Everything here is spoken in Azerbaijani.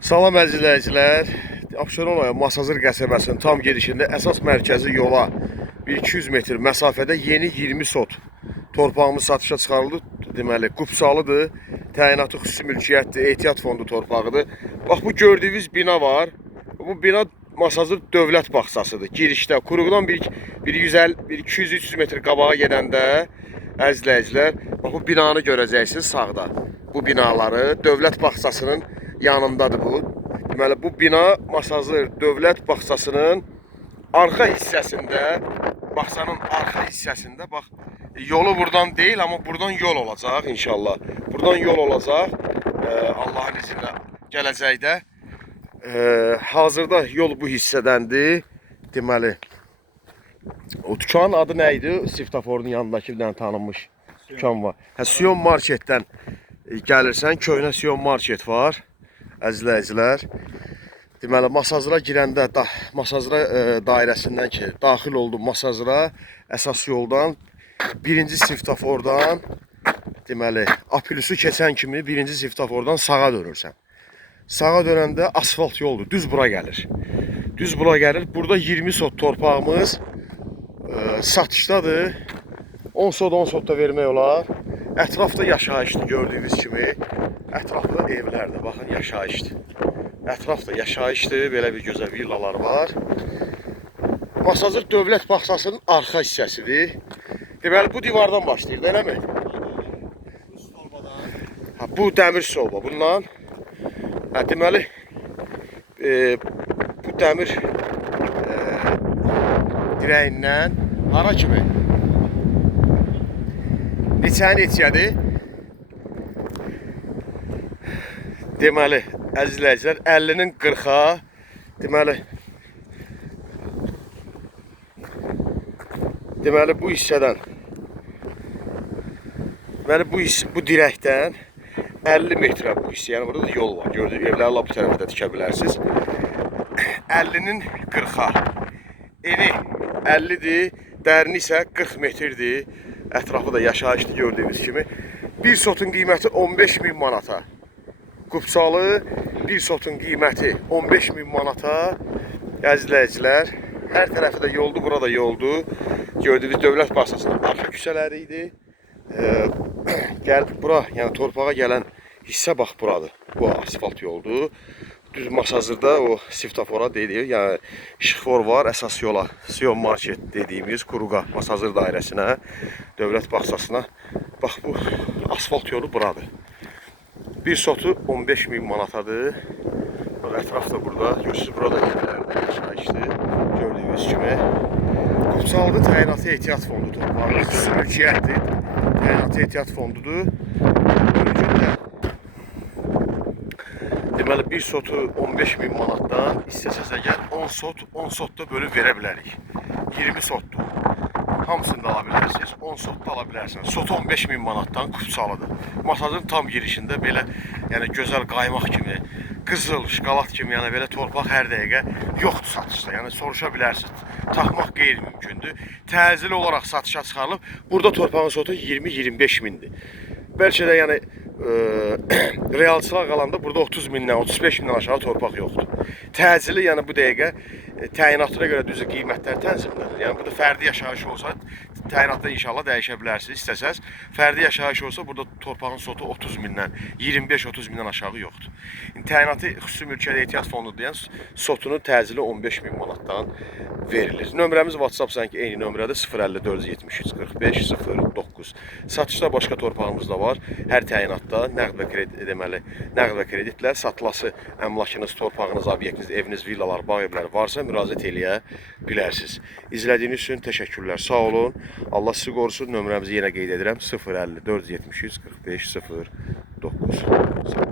Salam əzizləyicilər. Abşeron rayonu Masazır qəsəbəsinin tam gedişində əsas mərkəzi yola 1-200 metr məsafədə yeni 20 sot torpağımız satışa çıxarıldı. Deməli, qupsalıdır, təyinatı xüsusi mülkiyyətdir, ehtiyat fondu torpağıdır. Bax, bu gördüyünüz bina var. Bu bina Masazır Dövlət Bağçasıdır. Girişdə, Quruqdan 200-300 metr qabağa gedəndə əzizləyicilər, bax, bu binanı görəcəksiniz sağda. Bu binaları Dövlət Bağçasının yanındadır bu. Deməli, bu bina Masazır Dövlət Bağçasının arxa hissəsində, bağçanın arxa hissəsində, bax, yolu buradan deyil, amma buradan yol olacaq inşallah. Buradan yol olacaq, Allahın izni ilə gələcəkdə. Hazırda yol bu hissədəndir. Deməli, o dükkanın adı nə idi? Svetoforun yanındakı bir dənə tanınmış dükkan var. Sion Marketdən gəlirsən, köhnə Sion Market var. Əzizləyicilər, deməli, Masazıra girəndə, Masazıra dairəsindən ki, daxil oldum Masazıra, əsas yoldan, 1-ci svetofordan, deməli, Apilüsü keçən kimi 1-ci svetofordan sağa dönürsən. Sağa dönəndə asfalt yoldur, düz bura gəlir. Düz bura gəlir, burada 20 sot torpağımız satışdadır. 10 sot da vermək olar. Ətrafda yaşayışdır gördüyünüz kimi. Ətrafda evlərdir, baxın, yaşayışdır. Ətrafda yaşayışdır, belə bir gözəl villalar var. Masazır Dövlət Bağçasının arxa hissəsidir. Deməli, bu divardan başlayır, eləmi? Bu dəmir solba, bundan. Deməli, bu dəmir dirəyindən hara kimi? Neçədir? Deməli, əzizləyicilər, 50-nin 40-a, deməli, bu hissədən, bu dirəkdən 50 metrə bu hissə, yəni burada da yol var, gördüyünüz evləri bu tərəfə də tikə bilərsiniz. 50-nin 40-a, eni 50-dir, dərini isə 40 metrdir, ətrafı da yaşayışdır gördüyünüz kimi. Bir sotun qiyməti 15.000 manata. Qupsalı bir sotun qiyməti 15.000 manata. Əzizləyicilər, hər tərəfi də yoldur, burada yoldur. Gördüyünüz Dövlət Bağçasının arxa küçələri idi. Bura, yəni torpağa gələn hissə bax buradır. Bu asfalt yoldur. Düz Masazırda o svitofora deyilir, yəni işıqfor var, əsas yola, Sion Market dediyimiz Quruqa, Masazır dairəsinə, Dövlət Bağçasına. Bax, bu asfalt yolu buradır. Bir sotu 15.000 manatadır. Ətraf da burada, görürsünüz, burada yerlərdə yaşayışdır, gördüyünüz kimi. Qupsalıdır, təyinatı ehtiyat fondu torpağı, xüsusi mülkiyyətdir, təyinatı ehtiyat fondudur. Bölgündə, deməli, bir sotu 15.000 manatdan, istəsəz əgər 10 sot da bölüb verə bilərik. 20 sotdur. Hamısını da ala bilərsiniz, 10 sot da ala bilərsiniz. Sot 15.000 manatdan Qupsalıdır. Masazın tam girişində belə, yəni gözəl qaymaq kimi, qızıl, şokolad kimi, yəni belə torpaq hər dəqiqə yoxdur satışda. Yəni soruşa bilərsiniz. Tapmaq qeyri-mümkündür. Təcili olaraq satışa çıxarılıb, burada torpağın sotu 20-25 mindir. Bəlkə də yəni realçılığa qalanda burada 30 mindən, 35 mindən aşağı torpaq yoxdur. Təcili, yəni bu dəqiqə təyinatına görə düzü qiymətlər tənzimlənir. Yəni burada fərdi yaşayış olsa, təyinatda inşallah dəyişə bilərsiniz. İstəsəz, fərdi yaşayış olsa burada torpağın sotu 30 mindən, 25-30 mindən aşağı yoxdur. Təyinatı xüsusi mülkiyyət ehtiyat fondu deyən sotunu təcili 15.000 manatdan verilir. Nömrəmiz WhatsApp sanki eyni nömrədir, 054 73 45 09. Satışda başqa torpağımız da var. Hər təyinatda nəqd və kredit deməli, nəqd və kreditlə satılası əmlakınız, torpağınız, obyektiniz, eviniz, villalar, bağ evləri varsa müraciət eləyə bilərsiniz. İzlədiyiniz üçün təşəkkürlər. Sağ olun. Allah sizi qorusun. Nömrəmizi yenə qeyd edirəm. 054 73 45 09.